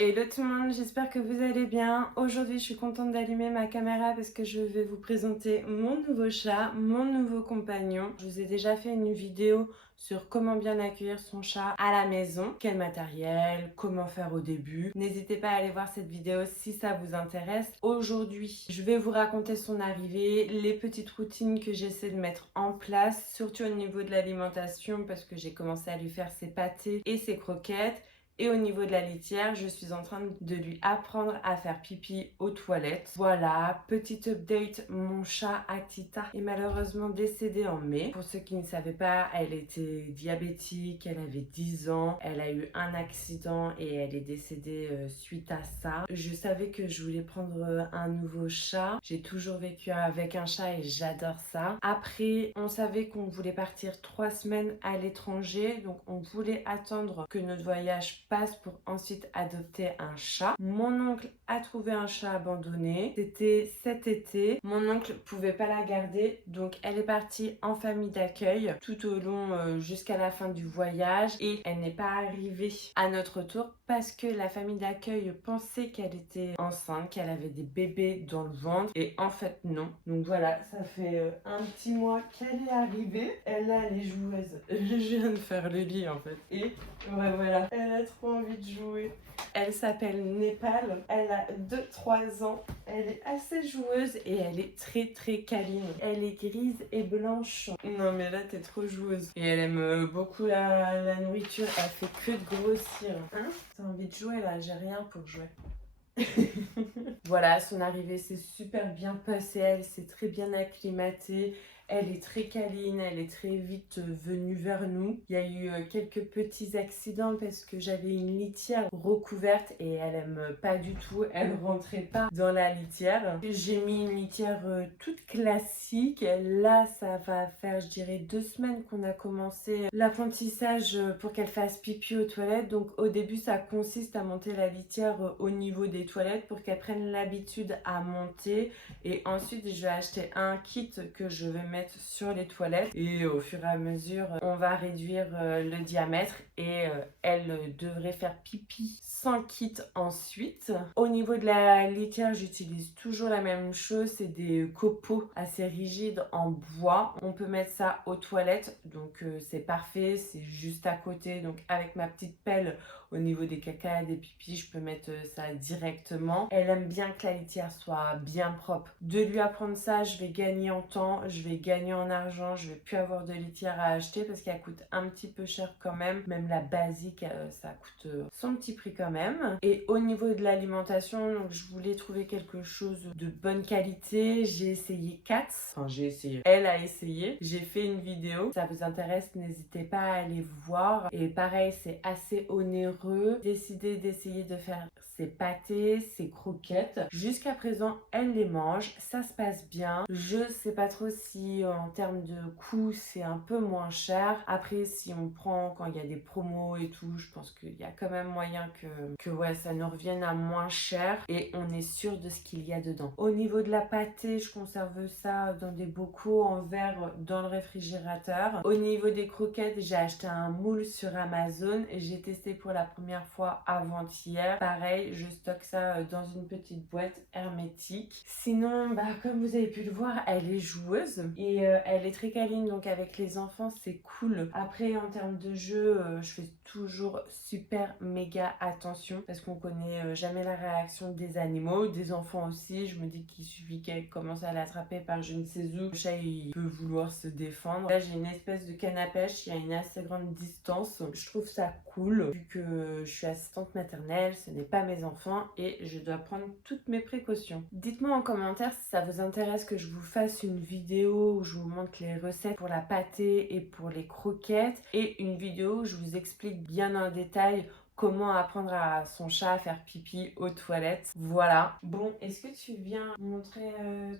Hello tout le monde, j'espère que vous allez bien. Aujourd'hui, je suis contente d'allumer ma caméra parce que je vais vous présenter mon nouveau chat, mon nouveau compagnon. Je vous ai déjà fait une vidéo sur comment bien accueillir son chat à la maison, quel matériel, comment faire au début. N'hésitez pas à aller voir cette vidéo si ça vous intéresse. Aujourd'hui, je vais vous raconter son arrivée, les petites routines que j'essaie de mettre en place, surtout au niveau de l'alimentation parce que j'ai commencé à lui faire ses pâtés et ses croquettes. Et au niveau de la litière, je suis en train de lui apprendre à faire pipi aux toilettes. Voilà, petite update, mon chat Akita est malheureusement décédée en mai. Pour ceux qui ne savaient pas, elle était diabétique, elle avait 10 ans, elle a eu un accident et elle est décédée suite à ça. Je savais que je voulais prendre un nouveau chat. J'ai toujours vécu avec un chat et j'adore ça. Après, on savait qu'on voulait partir 3 semaines à l'étranger, donc on voulait attendre que notre voyage passe pour ensuite adopter un chat. Mon oncle a trouvé un chat abandonné. C'était cet été. Mon oncle pouvait pas la garder, donc elle est partie en famille d'accueil tout au long jusqu'à la fin du voyage et elle n'est pas arrivée à notre retour parce que la famille d'accueil pensait qu'elle était enceinte, qu'elle avait des bébés dans le ventre et en fait non. Donc voilà, ça fait un petit mois qu'elle est arrivée. Elle a les joueuses. Je viens de faire le lit en fait. Et ouais, voilà, elle a trop envie de jouer. Elle s'appelle Népal, elle a 2-3 ans, elle est assez joueuse et elle est très câline. Elle est grise et blanche. Non mais là t'es trop joueuse. Et elle aime beaucoup la nourriture, elle fait que de grossir. Hein? T'as envie de jouer là? J'ai rien pour jouer. Voilà, son arrivée s'est super bien passée, elle s'est très bien acclimatée. Elle est très câline, elle est très vite venue vers nous. Il y a eu quelques petits accidents parce que j'avais une litière recouverte et elle aime pas du tout, elle rentrait pas dans la litière. J'ai mis une litière toute classique. Là, ça va faire, je dirais, 2 semaines qu'on a commencé l'apprentissage pour qu'elle fasse pipi aux toilettes. Donc au début, ça consiste à monter la litière au niveau des toilettes pour qu'elle prenne l'habitude à monter. Et ensuite, je vais acheter un kit que je vais mettre sur les toilettes et au fur et à mesure on va réduire le diamètre et elle devrait faire pipi sans kit ensuite. Au niveau de la litière, j'utilise toujours la même chose, c'est des copeaux assez rigides en bois. On peut mettre ça aux toilettes, donc c'est parfait, c'est juste à côté. Donc avec ma petite pelle au niveau des caca et des pipis, je peux mettre ça directement. Elle aime bien que la litière soit bien propre. De lui apprendre ça, je vais gagner en temps, je vais gagner en argent, je vais plus avoir de litière à acheter parce qu'elle coûte un petit peu cher quand même. Même la basique, ça coûte son petit prix quand même. Et au niveau de l'alimentation, donc je voulais trouver quelque chose de bonne qualité. J'ai essayé Katz. Enfin, j'ai essayé. Elle a essayé. J'ai fait une vidéo. Si ça vous intéresse, n'hésitez pas à aller voir. Et pareil, c'est assez onéreux. Décidé d'essayer de faire ses pâtés, ses croquettes. Jusqu'à présent, elle les mange. Ça se passe bien. Je sais pas trop si en termes de coût, c'est un peu moins cher. Après, si on prend quand il y a des promos et tout, je pense qu'il y a quand même moyen que ouais, ça nous revienne à moins cher et on est sûr de ce qu'il y a dedans. Au niveau de la pâtée, je conserve ça dans des bocaux en verre dans le réfrigérateur. Au niveau des croquettes, j'ai acheté un moule sur Amazon et j'ai testé pour la première fois avant-hier. Pareil, je stocke ça dans une petite boîte hermétique. Sinon, bah, comme vous avez pu le voir, elle est joueuse et elle est très câline, donc avec les enfants, c'est cool. Après, en termes de jeu, je fais toujours super méga attention parce qu'on connaît jamais la réaction des animaux, des enfants aussi. Je me dis qu'il suffit qu'elle commence à l'attraper par je ne sais où, le chat il peut vouloir se défendre. Là, j'ai une espèce de canne à pêche, il y a une assez grande distance. Je trouve ça cool vu que je suis assistante maternelle, ce n'est pas mes enfants et je dois prendre toutes mes précautions. Dites-moi en commentaire si ça vous intéresse que je vous fasse une vidéo où je vous montre les recettes pour la pâtée et pour les croquettes et une vidéo où je vous explique bien en détail comment apprendre à son chat à faire pipi aux toilettes. Voilà. Bon, est-ce que tu viens montrer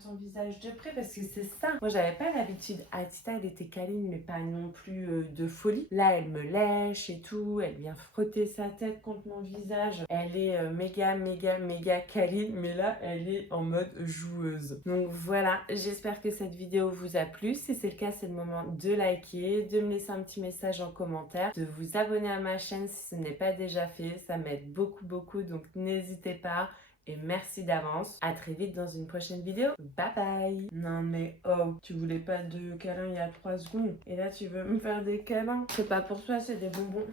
ton visage de près? Parce que c'est ça. Moi, j'avais pas l'habitude. Atita, elle était câline, mais pas non plus de folie. Là, elle me lèche et tout. Elle vient frotter sa tête contre mon visage. Elle est méga câline, mais là, elle est en mode joueuse. Donc voilà, j'espère que cette vidéo vous a plu. Si c'est le cas, c'est le moment de liker, de me laisser un petit message en commentaire, de vous abonner à ma chaîne si ce n'est pas déjà déjà fait, ça m'aide beaucoup, donc n'hésitez pas. Et merci d'avance. À très vite dans une prochaine vidéo. Bye bye. Non mais oh, tu voulais pas de câlin il y a 3 secondes. Et là tu veux me faire des câlins. C'est pas pour toi, c'est des bonbons.